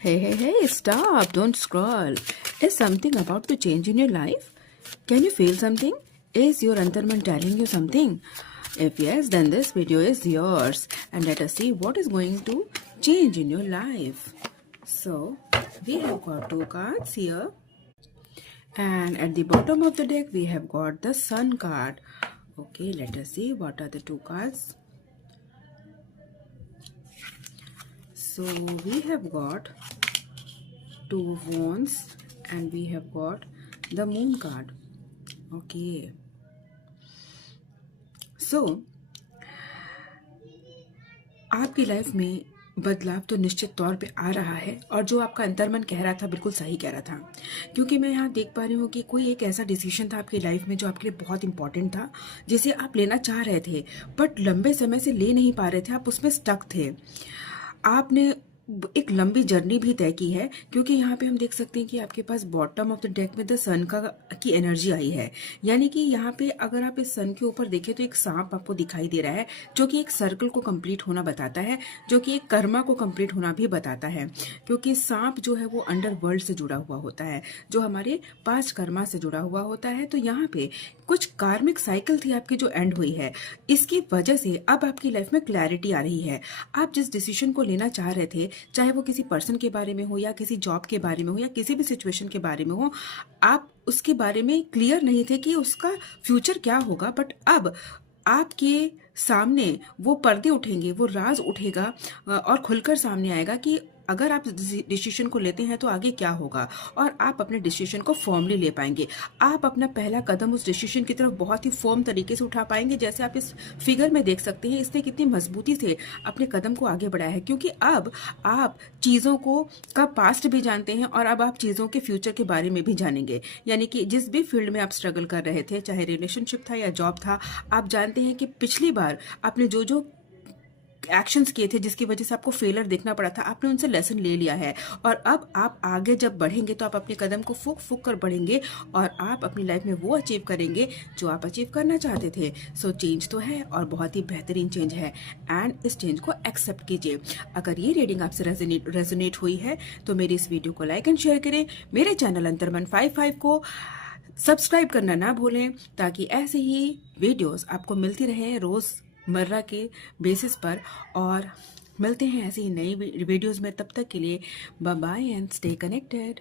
Hey, stop. Don't scroll. Is something about to change in your life? Can you feel something? Is your Antarman telling you something? If yes, then this video is yours. And let us see what is going to change in your life. So, we have got two cards here. And at the bottom of the deck, we have got the Sun card. Okay, let us see what are the two cards. So, we have got two of wands and we have got the moon card. Okay, so आपकी life में बदलाव तो निश्चित तौर पे आ रहा है और जो आपका अंतर्मन कह रहा था बिल्कुल सही कह रहा था, क्योंकि मैं यहाँ देख पा रही हूँ कि कोई एक ऐसा डिसीजन था आपकी लाइफ में जो आपके लिए बहुत इंपॉर्टेंट था, जिसे आप लेना चाह रहे थे बट लंबे समय से ले नहीं पा रहे थे, आप उसमें स्टक थे। आपने एक लंबी जर्नी भी तय की है, क्योंकि यहाँ पे हम देख सकते हैं कि आपके पास बॉटम ऑफ द डेक में द सन की एनर्जी आई है। यानी कि यहाँ पे अगर आप इस सन के ऊपर देखें तो एक सांप आपको दिखाई दे रहा है, जो कि एक सर्कल को कंप्लीट होना बताता है, जो कि एक कर्मा को कंप्लीट होना भी बताता है। क्योंकि सांप जो है वो अंडरवर्ल्ड से जुड़ा हुआ होता है, जो हमारे 5 कर्मा से जुड़ा हुआ होता है। तो यहाँ पे कुछ कार्मिक साइकिल थी आपकी जो एंड हुई है, इसकी वजह से अब आपकी लाइफ में क्लैरिटी आ रही है। आप जिस डिसीजन को लेना चाह रहे थे, चाहे वो किसी पर्सन के बारे में हो या किसी जॉब के बारे में हो या किसी भी सिचुएशन के बारे में हो, आप उसके बारे में क्लियर नहीं थे कि उसका फ्यूचर क्या होगा। बट अब आपके सामने वो पर्दे उठेंगे, वो राज उठेगा और खुलकर सामने आएगा कि अगर आप डिसीजन को लेते हैं तो आगे क्या होगा, और आप अपने डिसीजन को फॉर्मली ले पाएंगे। आप अपना पहला कदम उस डिसीजन की तरफ बहुत ही फॉर्म तरीके से उठा पाएंगे। जैसे आप इस फिगर में देख सकते हैं, इसने कितनी मजबूती से अपने कदम को आगे बढ़ाया है, क्योंकि अब आप चीज़ों को का पास्ट भी जानते हैं और अब आप चीज़ों के फ्यूचर के बारे में भी जानेंगे। यानी कि जिस भी फील्ड में आप स्ट्रगल कर रहे थे, चाहे रिलेशनशिप था या जॉब था, आप जानते हैं कि पिछली बार आपने जो जो एक्शंस किए थे जिसकी वजह से आपको फेलर देखना पड़ा था, आपने उनसे लेसन ले लिया है। और अब आप आगे जब बढ़ेंगे तो आप अपने कदम को फूक फूक कर बढ़ेंगे और आप अपनी लाइफ में वो अचीव करेंगे जो आप अचीव करना चाहते थे। सो चेंज तो है और बहुत ही बेहतरीन चेंज है, एंड इस चेंज को एक्सेप्ट कीजिए। अगर ये रीडिंग आपसे रेजोनेट हुई है तो मेरी इस वीडियो को लाइक एंड शेयर करें। मेरे चैनल अंतर्मन 55 को सब्सक्राइब करना ना भूलें, ताकि ऐसे ही वीडियोस आपको मिलती रहे रोज़ मर्रा के बेसिस पर। और मिलते हैं ऐसी ही नई वीडियोस में, तब तक के लिए bye bye and stay connected.